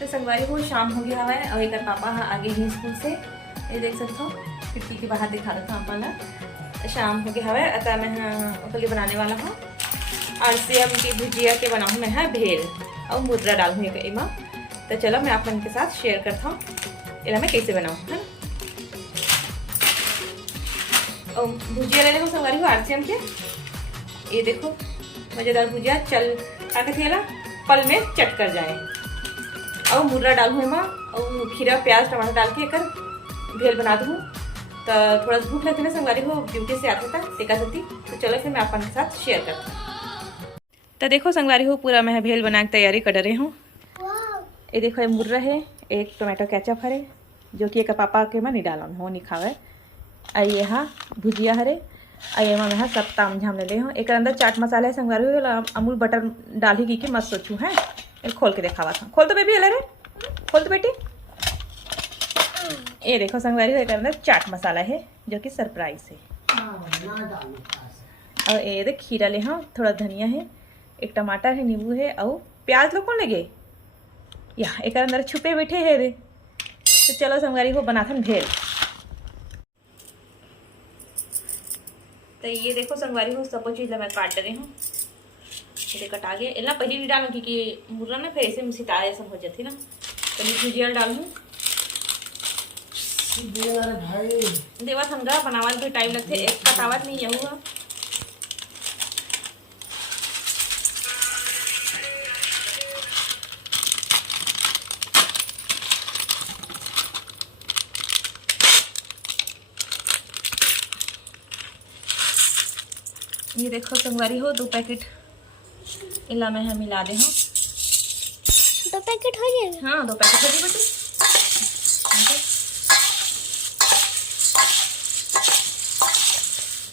तो संगवारी हो शाम हो गया है और एक पापा हाँ आगे ही स्कूल से ये देख सकते हो खिड़की के बाहर दिखा रहा था पापा शाम हो गया है। अतः मैं हाँ लिए बनाने वाला हूँ और सेम की भुजिया के बनाऊँ मैं हाँ भेल और मुद्रा डालूँ एक इमा। तो चलो मैं आप मन के साथ शेयर करता हूँ इला मैं कैसे बनाऊँ है और भुजिया ले देखो संगवारी हो आरसीएम के ये देखो मज़ेदार भुजिया चल आके थे पल में चट कर जाए और मुर्रा डालूँ एमा और खीरा प्याज टमाटर डाल के एक भेल बना दूँ। तो थोड़ा भूख लगती ना संगवारी हो ड्यूटी से आते था टेका सकती। तो चलो फिर मैं आप के साथ शेयर करती हूँ। तो देखो संगवारी हो पूरा मैं भेल बना के तैयारी कर रही हूँ। ये देखो ये मुर्रा है एक टोमेटो केचप हरे जो कि एक पापा के मैं नहीं डाला हो नहीं खावे और ये हाँ भुजिया हरे और ये मैं सब ताम झाम ले हूँ। एक अंदर चाट मसाला है संगवारी हो अमूल बटर डाल ही की मत सोचूँ है खोल के दिखावा था। खोल तो बेबी अले रे खोल तो बेटी। ये देखो संगवारी हो एक अंदर चाट मसाला है जो कि सरप्राइज है और ये देख खीरा ले हाँ थोड़ा धनिया है एक टमाटर है नींबू है और प्याज लो कौन लगे या एक अंदर छुपे बैठे है रे। तो चलो संगवारी हो बनाथन भेल। तो ये देखो संगवारी हो सब चीज़ मैं काट रही हूँ ये कटा गए इतना पहले नहीं डालूँ क्योंकि मुर्रा ना फिर ऐसे में सितारे सब हो जाती ना। पहले भुजिया डालूँ देवत हमरा बनावल भी टाइम लगते एक कटावत नहीं यहू ये देखो संगवारी हो 2 पैकेट इला में हम मिला दे हाँ 2 पैकेट हो गए। हाँ 2 पैकेट हो गए बेटी।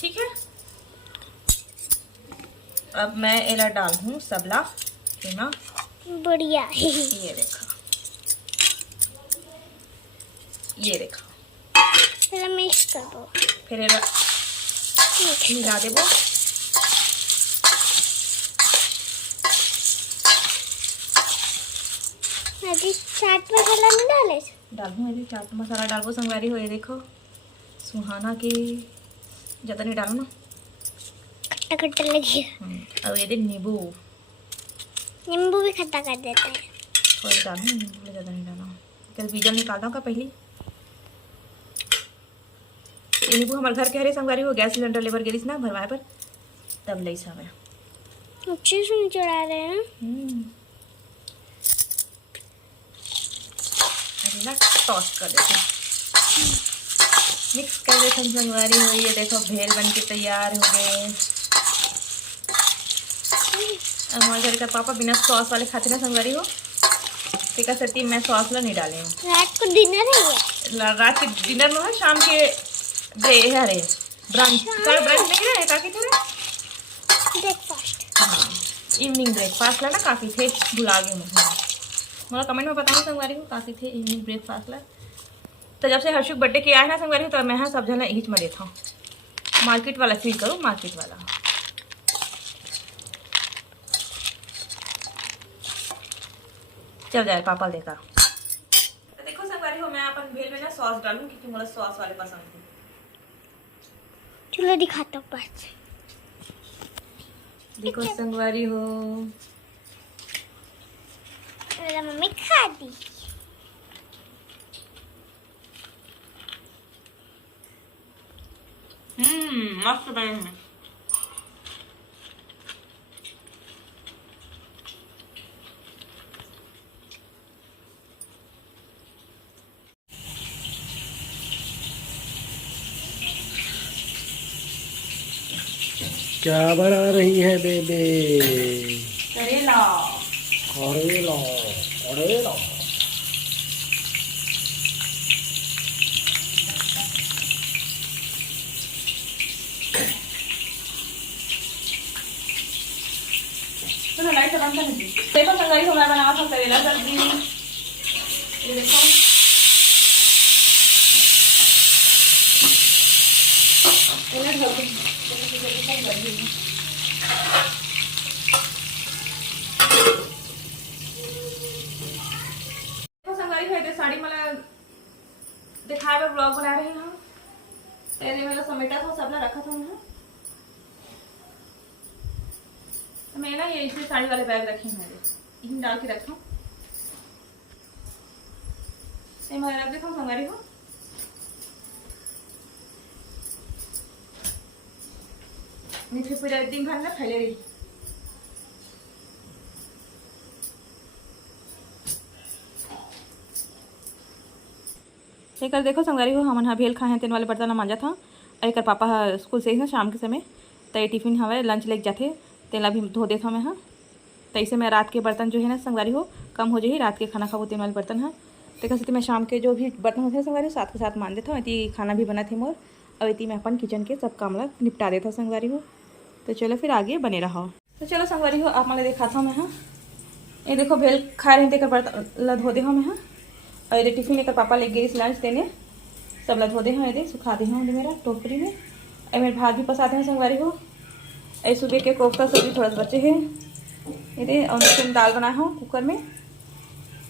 ठीक है अब मैं इला डाल हूँ सबला ना बढ़िया है। ये देखो पहले मिक्स कर दो फिर इला मिला देबो। अभी चाट मसाला नहीं डाले डालूँ ये चाट मसाला डालबो संगवारी हो ये देखो सुहाना के ज़्यादा नहीं डालो ना खट्टा खट्टा लगे और ये देख नींबू भी खट्टा कर देता है। थोड़ा डालूँ नींबू ज़्यादा नहीं डाला कल बीजल निकालता का पहले ये नींबू हमारे घर के हरे संगवारी हो गैस सिलेंडर लेबर गेलिस ना भरवाए पर तब लई सावे अच्छे से चढ़ा रहे हैं अभी ना टॉस कर देते मिक्स कर देते हम संगवारी हो। ये देखो भेल बन के तैयार हो गए। हमारे घर का पापा बिना सॉस वाले खाते ना संगवारी हो टिका सती मैं सॉस ला नहीं डाले हूँ। रात को डिनर है रात के डिनर में है शाम के अरे ब्रंच कर ब्रंच नहीं रहे काफी थे ब्रेकफास्ट हाँ इवनिंग ब्रेकफास्ट ला ना काफ़ी थे भुला गए मतलब कमेंट में बताऊँ संगवारी को काफ़ी थे इवनिंग ब्रेकफास्ट ला। तो जब से हर्षुक बर्थडे के आए ना संगवारी तो मैं हाँ सब जना हिच में देता हूँ मार्केट वाला फील करूँ मार्केट वाला। चल जाए पापा देखा। तो देखो संगवारी हो मैं अपन भेल में ना सॉस डालूँ क्योंकि मुझे सॉस वाले पसंद है। चलो दिखाता हूँ पास देखो संगवारी हो मेरा मम्मी खा दी। मस्त बने हैं। क्या बना रही है बेबे? करेला करेला करेला तो लाइट बंद कर दी। देखो संगवारी हो मैं बनावा था करेला सब्जी। ये देखो इन्हें ढक दो साड़ी मला दिखाए हुए ब्लॉग बना रही हूँ। पहले वाला समेटा था सबला रखा था वहाँ, तो मैं ना ये इसलिए साड़ी वाले बैग रखे हैं, यही डाल के रखा हूँ। मैं रख देता हूँ संगारी को। नहीं फिर पूरा दिन भर ना फैले रही। लेकर देखो संगारी हो हमन भेल खाए हैं, तेन वाले बर्तन मांजा था। एक पापा स्कूल से ही ना शाम के समय तय टिफिन हवे लंच लेके जाते, तेला भी धो देता मैं। हाँ तैसे मैं रात के बर्तन जो है ना संगारी हो कम हो जाए, रात के खाना खाबो तेन वाले बर्तन है। तो कैसे मैं शाम के जो भी बर्तन होते हैं संगवारी साथ के साथ मान देता हूँ। इतनी खाना भी बना थे मोर, और इतनी मैं अपन किचन के सब काम ला निपटा देता हूँ संगवारी हो। तो चलो फिर आगे बने रहो। तो चलो संगवारी हो आप मैं दिखाता हूँ मैं। हाँ ये देखो भेल खा रहे थे बर्तन ला धो दे हूँ मैं। हाँ और ये टिफिन लेकर पापा ले गए लंच देने, सब ला धो दे हूँ, ये सुखा दे हूँ मेरा टोकरी में। और मेरे भात भी पसाते हैं संगवारी हो। ऐ सुबह के कोफ्ता सब्जी थोड़ा सा बचे हैं ये दे, और फिर दाल बनाया हूँ कुकर में।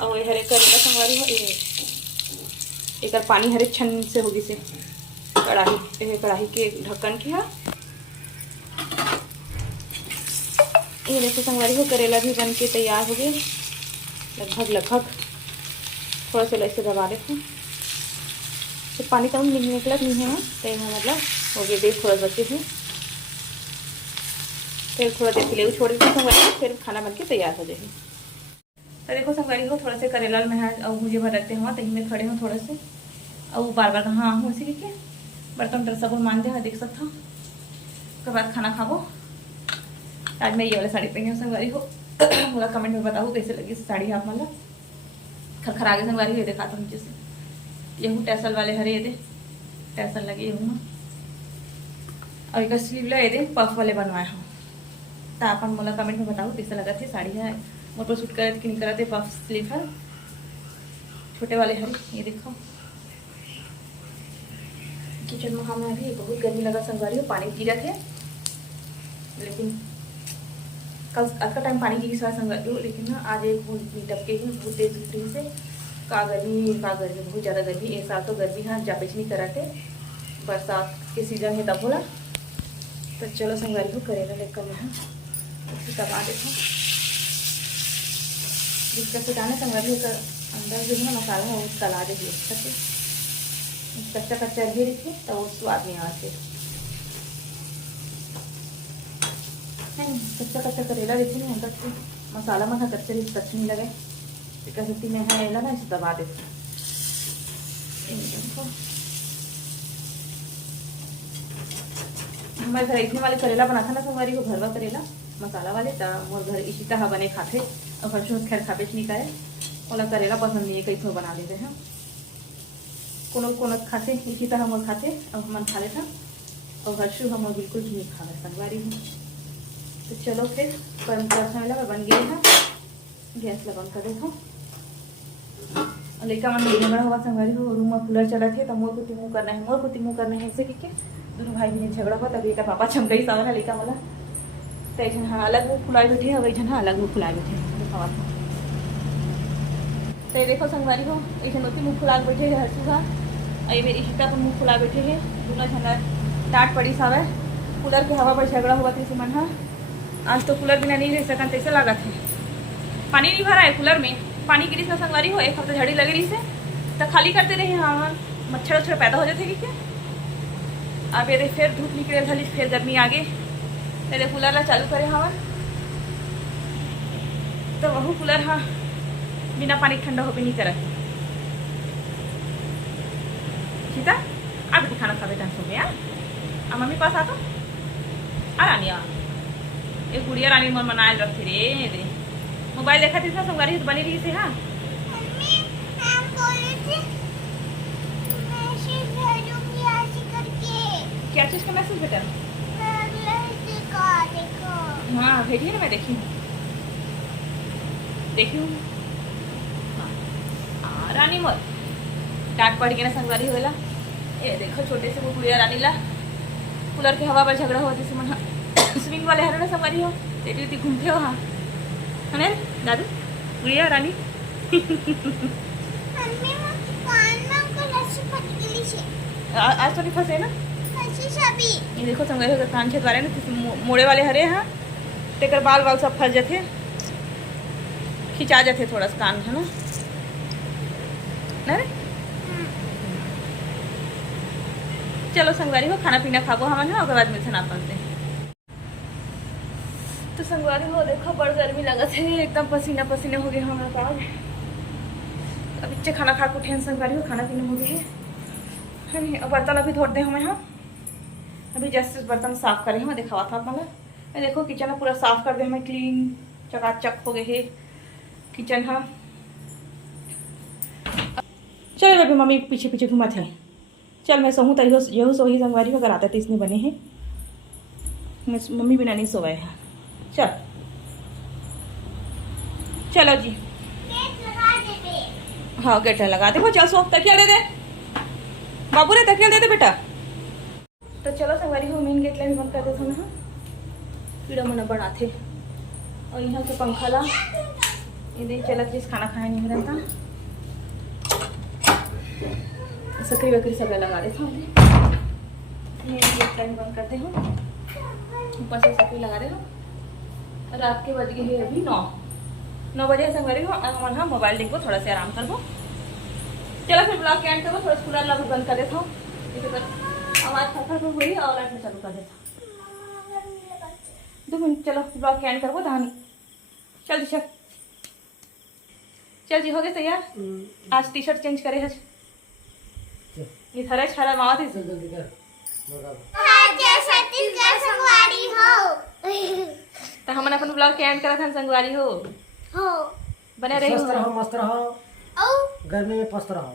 और ये हरे करेला संगवारी हो, ये एक पानी हरे छन से होगी से कढ़ाई के ढक्कन की है। ये देखो संगवारी हो करेला भी बन के तैयार हो गए लगभग। थोड़ा सा ऐसे दबा देते हैं तो पानी कम निकला नहीं है तो मतलब हो गए देख थोड़ा बचे हैं। फिर थोड़ा देर के लिए छोड़ देते संगवारी, फिर खाना बन के तैयार हो जाएगी। तो देखो संगवारी हो थोड़ा से करेला में है और मुझे भर रखते हुआ तहीं में खड़े हूँ थोड़ा से, और बार बार कहाँ हूँ ऐसे करके बर्तन तर सब मान दे देख सकता हूँ। उसके बाद खाना खाबो। आज मैं ये वाली साड़ी पहनी हूँ संगवारी हो। बोला कमेंट में बताओ कैसे लगी साड़ी आप मतलब खरखर आगे संगवारी ये दिखाता हूँ नीचे से। ये हूँ टैसल वाले हरे ये दे टैसल लगे हूँ, और एक स्लीव ये दे पफ वाले बनवाए हूँ। तो आप बोला कमेंट में बताओ कैसे लगा थे साड़ी है मोर पर सूट करे कि नहीं कराते। पफ स्लीव है छोटे वाले हरे ये देखो। किचन में हमें अभी बहुत गर्मी लगा संगवारी हो, पानी गिरा थे लेकिन कल आज का टाइम पानी गिरी सवा संगवारी हो, लेकिन ना आज एक टपके ही बहुत तेज उतरी से का गर्मी बहुत ज़्यादा गर्मी। एक साल तो गर्मी हाँ जापेच नहीं कराते, बरसात के सीजन है तब बोला। तो चलो संगवारी हो करेगा लेकर मैं उसे दबा देता हूँ। जिसका से जाने संगवारी हो अंदर जो है ना मसाला है वो तला देगी अच्छा से, कच्चा कच्चा भी रखिए तो वो स्वाद नहीं आते। कच्चा कच्चा करेला देखिए ना अंदर से मसाला में कच्चे कच्चे नहीं लगे तो कह सकती मैं है ना इसे दबा देती हूँ। हमारे घर इतने वाले करेला बना था ना संगवारी को घरवा करेला मसाला वाले, तो मोर घर इसी तरह बने खाते और हर्षो खैर खाते नहीं करे वाला करेला पसंद नहीं है कैसे बना लेते हैं। कोनो खाते इसी तरह हम खाते और हम खा लेता और हर्षु हम बिल्कुल भी नहीं खा रहे संगवारी हूँ। तो चलो फिर वाला बन गया है, गैस लगा कर देखो। लड़का मन नहीं बड़ा हुआ संगवारी हो, रूम में कूलर चला थे तो मोर कुती मुँह करना है ऐसे करके दोनों भाई बहन झगड़ा हुआ। तभी का पापा चमकई सावन है लड़का वाला तो एक हाँ अलग मुँह फुलाए बैठे है, वही जन अलग मुँह फुलाए बैठे दिखावा तो देखो संगवारी हो एक नोती मुँह फुला बैठे है हर सुबह। ये मेरी सीता पर मुँह फुला बैठे है दोनों झंडा डांट पड़ी सावे कूलर के हवा पर झगड़ा हुआ थी मन। हाँ आज तो कूलर बिना नहीं रह सकन कैसे लगा थे। पानी नहीं भरा है कूलर में, पानी गिरी से संगवारी हो एक हफ्ता झड़ी लग रही से तो खाली करते रहे। हाँ मच्छर पैदा हो जाते क्या। अब ये फिर धूप निकले धली फिर गर्मी आ गई तेरे कूलर ला चालू करे हवा तो वह कूलर हाँ बिना पानी ठंडा हो भी नहीं करा। सीता आप भी खाना खा बेटा सो गया मम्मी पास आता आ रानिया एक गुड़िया रानी मन मनाए रखती रे मोबाइल देखा थी संगवारी बनी रही से। हाँ क्या चीज का मैसेज बेटा? हाँ भेजिए ना मैं देखी हूँ। हाँ रानी मोर डांट पड़ गया ना संगवारी हो गला। ये देखो छोटे से वो गुड़िया रानी ला कूलर के हवा पर झगड़ा हुआ जैसे मन स्विंग वाले हरे ना संगवारी हो तेरी घूमते हो। हाँ है दादू गुड़िया रानी आज तो नहीं फंसे ना। अच्छी सभी ये देखो संगवारी हो कान छेद वाले ना मोड़े वाले हरे हाँ तेकर बाल वाल सब फंस जाते खिंचा जाते थोड़ा सा कान है ना ना रे? चलो संगवारी हो खाना पीना खाबो हम ना ओकर बाद मिलते ना पाते तो संगवारी हो देखो बड़ गर्मी लगत है एकदम पसीना पसीने हो गए हमारा पास अब इच्छे खाना खा के उठे संगवारी हो खाना पीना हो गया है नहीं अब बर्तन अभी धो दे हमें हाँ अभी जस्ट बर्तन साफ करे हम दिखावा था मतलब ये देखो किचन पूरा साफ कर दे हमें क्लीन चकाचक हो गए है किचन हाँ चलो अभी मम्मी पीछे पीछे घुमा थे चल मैं सोहूँ तरी यहू सोही संगवारी अगर आते थे इसने बने हैं मम्मी बिना नहीं सोए हैं चल चलो जी हाँ गेट लगा दे वो चल सो तकिया दे दे बाबू रे तकिया दे दे बेटा तो चलो संगवारी हो मेन गेट लाइन बंद कर देते हैं कीड़ा मना बनाते और यहाँ से पंखा ला ये देख चला जिस खाना खाया नहीं रहता सकरी वकरी सब लगा देता हूँ मेन गेट लाइन बंद करते हो ऊपर से सकरी लगा दे हो रात के बज गए हैं अभी 9 बजे संगवारी हो हमारे हाँ मोबाइल देखो थोड़ा सा आराम कर दो चलो फिर ब्लॉग के एंड करो थोड़ा कूलर ला बंद कर देता हूँ आवाज फटफट हुई और लाइट में चालू कर देता 2 मिनट चलो ब्लॉग के एंड करबो धानी चल जी चल जी हो गए तैयार आज टी शर्ट चेंज करे है ये थरे छारा मावा थी जल्दी कर संगवारी हो तो हमने अपन ब्लॉग के एंड करा था संगवारी हो बने रही स्वस्थ रहो मस्त रहो ओ गर्मी में पस्त रहो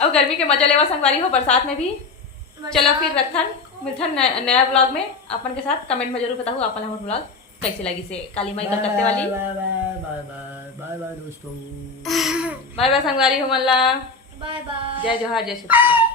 अब गर्मी के मजा लेवा संगवारी हो बरसात में भी चलो फिर रखन मिलथन नया ब्लॉग में अपन के साथ कमेंट में जरूर बताओ अपन हमारा ब्लॉग कैसे लगी से काली माई कलकत्ते वाली bye bye bye bye bye bye दोस्तों बाय बाय संगवारी हो मल्ला बाय बाय जय जोहार जय श्री